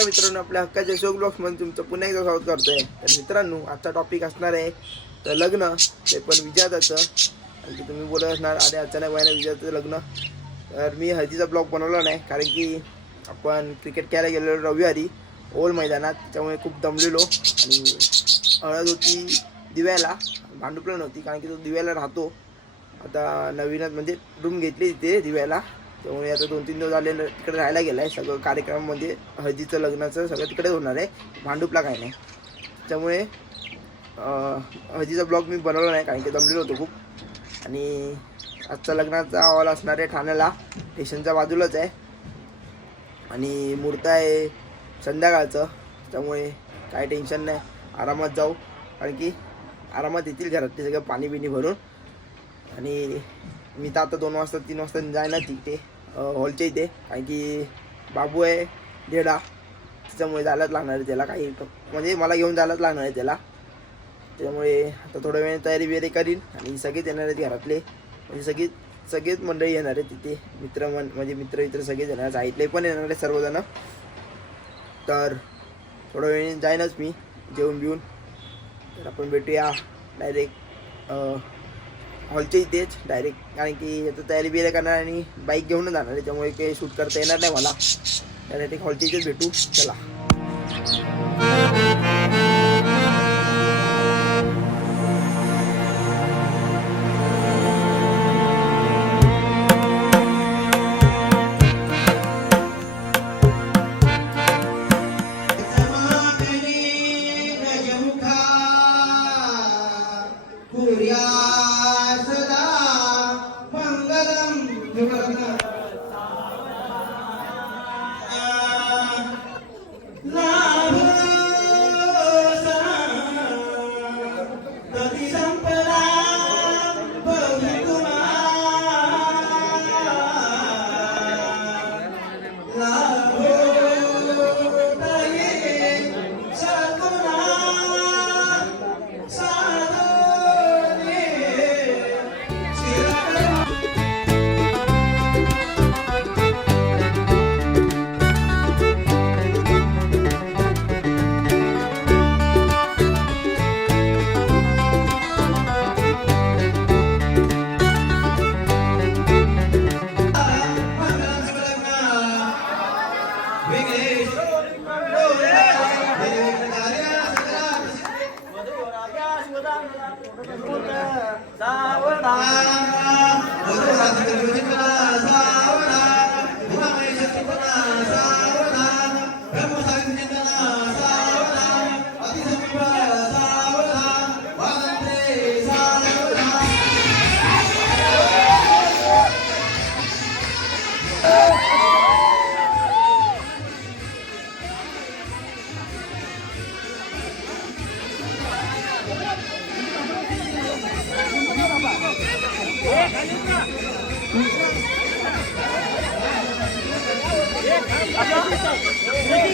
नमस्कार मित्रांनो आपल्या हक्काच्या शोक ब्लॉग्समध्ये तुमचं पुन्हा एकदा स्वागत करतोय. तर मित्रांनो आजचा टॉपिक असणार आहे तर लग्न ते पण विजाताचं आणखी की तुम्ही बोलत असणार अरे अचानक व्हायला विजाताचं लग्न. तर मी हळदीचा ब्लॉग बनवला नाही कारण की आपण क्रिकेट खेळायला गेलेलो रविवारी ओल मैदानात. त्यामुळे खूप दमलेलो. आणि हळद होती दिव्याला भांडुपला नव्हती कारण की तो दिव्याला राहतो. आता नवीनच म्हणजे रूम घेतली तिथे दिव्याला. त्यामुळे आता दोन तीन दिवस आले तिकडे राहायला गेलाय. सगळं कार्यक्रमामध्ये हळदीचं लग्नाचं सगळं तिकडेच होणार आहे. भांडुपला काय नाही. त्यामुळे हळदीचा ब्लॉग मी बनवला नाही कारण की दमलेलो होतो खूप. आणि आजचा लग्नाचा हॉल असणार आहे ठाण्याला. स्टेशनच्या बाजूलाच आहे. आणि मूर्त आहे संध्याकाळचं. त्यामुळे काय टेन्शन नाही. आरामात जाऊ. कारण की आरामात येतील घरात. ते सगळं पाणी बिणी भरून. आणि मी तर आता दोन वाजता तीन वाजता जायना तिथे. हॉलच्या इथे. कारण की बाबू आहे डेडा त्याच्यामुळे जायलाच लागणार आहे त्याला काही. म्हणजे मला घेऊन जायलाच लागणार आहे त्याला. त्याच्यामुळे आता थोड्या वेळ तयारी बियारी करीन आणि सगळेच येणार आहेत घरातले. म्हणजे सगळी सगळेच मंडळी येणार आहेत तिथे. मित्र मन म्हणजे मित्र मित्र सगळेच येणार आहेत. पण येणार आहेत सर्वजण. तर थोड्या वेळ जाईनच मी जेवून बिवून. तर आपण भेटूया. डायरेक्ट हॉलच्या इथेच डायरेक्ट कारण की याचं तयारी बियारी करणार आणि बाईक घेऊन जाणार. आहे त्यामुळे काही शूट करता येणार नाही मला. डायरेक्ट हॉलच्या इथेच भेटू. चला.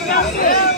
Brasil!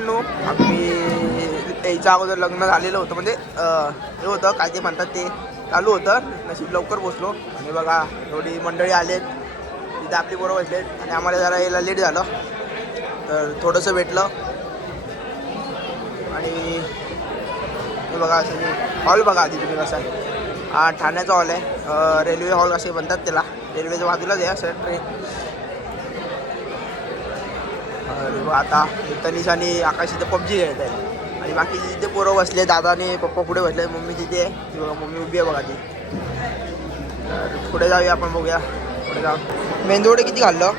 मित्रांनो आम्ही याच्या अगोदर लग्न झालेलं होतं. म्हणजे हे होतं काय ते म्हणतात ते चालू होतं. नशीब लवकर पोचलो. आणि बघा थोडी मंडळी आलेत. तिथे आपली बरोबर बसलेत. आणि आम्हाला जरा यायला लेट झालं. तर थोडंसं भेटलं. आणि हे बघा असं हॉल बघा आधी तुम्ही कसा आहे. हा ठाण्याचा हॉल आहे. रेल्वे हॉल असे म्हणतात त्याला. रेल्वेच्या बाजूलाच आहे असं ट्रेन. आता तनिष आणि आकाश इथं पबजी खेळत आहे आणि बाकी तिथे पोरं बसले दादा आणि पप्पा पुढे बसले मम्मी तिथे आहे. बघा मम्मी उभी आहे बघा ती. तर पुढे जाऊया आपण बघूया. पुढे जाऊ मेंदूवडे किती खाल्लं?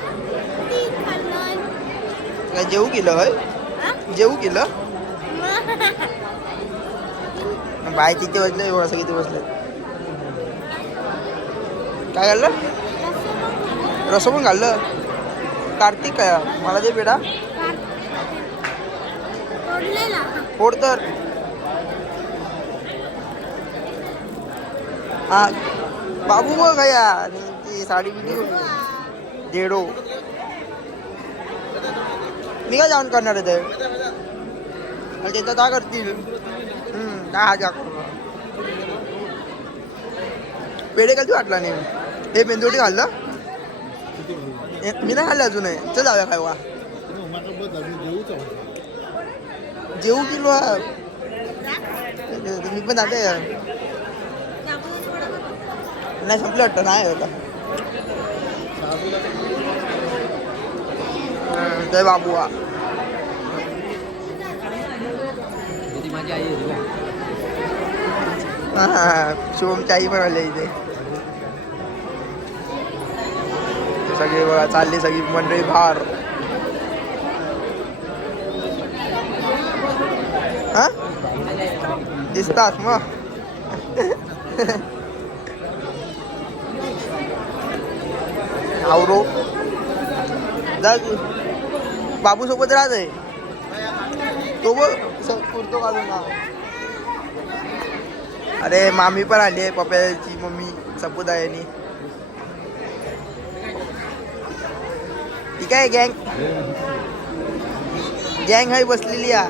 काय जेवू केलं होय? जेवू केलं? बाय तिथे बसले? एवढं असं किती बसले? काय खाल्लं. रस पण खाल्लं? कार्तिक काय मला दे बेडा. फोड तर हा. बाबू मग काय आणि ती साडी बिडी देडो. मी काय जाऊन करणार आहे ते? आणि त्याचं काय करतील. हम्म, काय हा जा पेढे कधी वाटला नाही? हे मेंदोटी घाललं? हे- मी नाही खाल्लं अजून आहे चल जाऊया काय वा जेवू किलो हा. मी पण जाते. नाही संपलं वाटतं नाही होता जय बाबू हा. माझी आई होती हा, शुभमची आई पण आली इथे. सगळी बघा चालली सगळी मंडळी बाहेर. हा? दिसतात मग. आवरो. जा बाबू सोबत राहत आहे. तो बघ. स- कुर्तो अरे मामी पण आली आहे पप्याची मम्मी आहे ठीक आहे गँग? गँग आहे बसलेली आ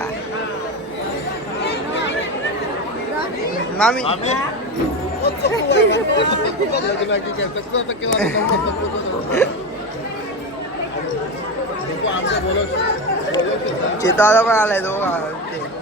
मामी. चेताला पण आलाय तो.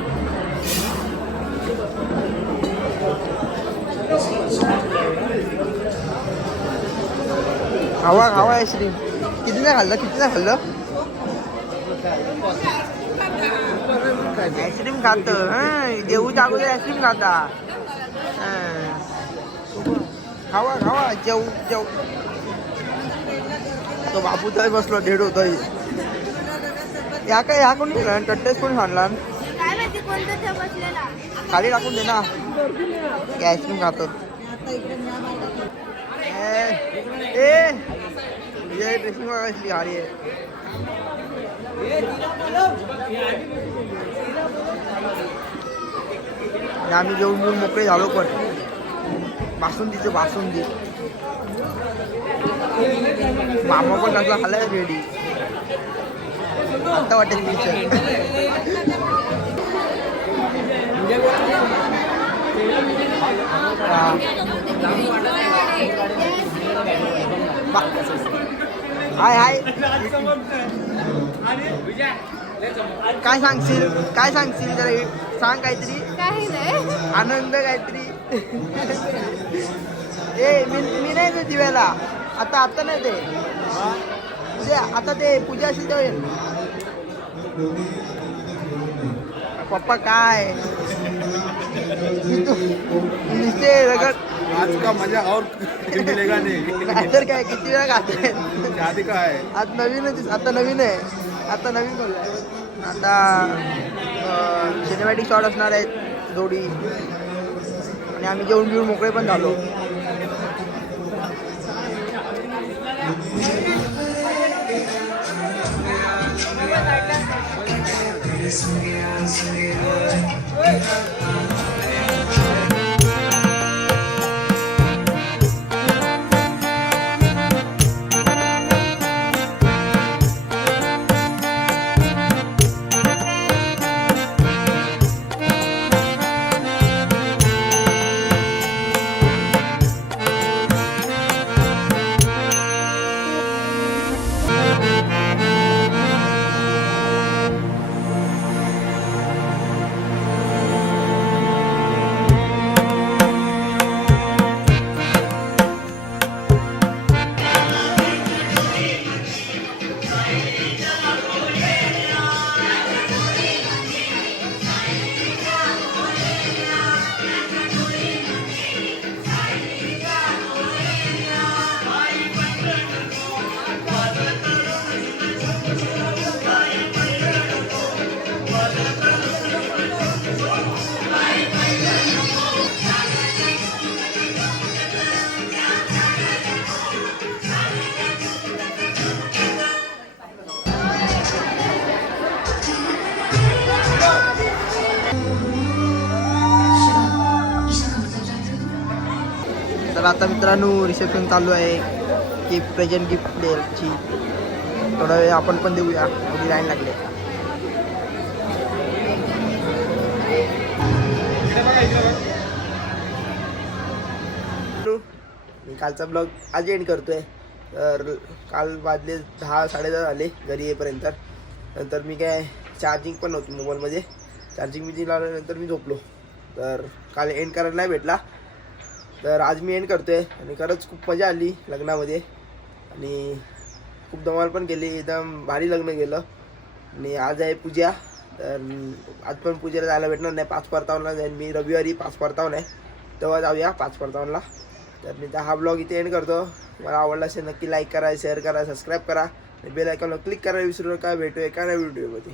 हवा हवा आईस्क्रीम किती नाही खाल्लं? किती नाही खाल्लं? आईस्क्रीम खात. जेवू अगोदर आईस्क्रीम खाता. हं. खावा खावा. जेऊ जेऊ. तो बाबू थंय बसलो ढेडो थंय या काय ह्या कोणी टट्टेच कोणी बसलेला? खाली टाकून दे ना. आईस्क्रीम खातो. ए ए, तुझ्या ड्रेसिंग कसली भारी आहे आम्ही जेवून जेवून मोकळे झालो पण बासुंदीचे बासुंदी मामा पण कसला खाल्लाय रेडी। आता वाटेल पिक्चर हाय हाय. काय सांगशील? काय सांगशील जरा? सांग काहीतरी. काही नाही. आनंद काहीतरी. ए मी मी नाही ते दिव्याला. आता आता नाही ते उद्या आता ते पूजा असेल तेव्हा येईल. पप्पा काय? नुसते रगड आज का मजा और मिलेगा नहीं। नाहीतर काय? किती वेळा खाते शादी का है? आज नवीनच आता नवीन आहे. आता नवीन बोललाय आता सिनेमॅटिक शॉट असणार आहेत जोडी. आणि आम्ही जेवण बिवून मोकळे पण झालो. तर आता मित्रांनो रिसेप्शन चालू आहे. की प्रेझेंट गिफ्ट प्लेअरची थोडा वेळ आपण पण देऊया. एवढी लाईन लागली. मी कालचा ब्लॉग आज एंड करतोय. तर काल वाजले दहा साडेदहा झाले घरी येईपर्यंत. नंतर मी काय चार्जिंग पण नव्हती मोबाईलमध्ये चार्जिंग मी लावल्यानंतर मी झोपलो. तर काल एंड करायला नाही भेटला. तर आज मी एंड करतोय. आणि खरंच खूप मजा आली लग्नामध्ये. आणि खूप धमाल पण केली. एकदम भारी लग्न गेलं आणि आज आहे पूजा. तर आज पण पूजेला जायला भेटणार नाही. पाच परतावनला जाईन मी रविवारी पाच परतावन आहे. तेव्हा जाऊया पाच परतावनला. तर मी तर हा ब्लॉग इथे एंड करतो. मला आवडला असेल नक्की लाईक करा शेअर करा सबस्क्राईब करा. आणि बेल आयकॉनला क्लिक करायला विसरू नका. भेटू एका नव्या व्हिडिओमध्ये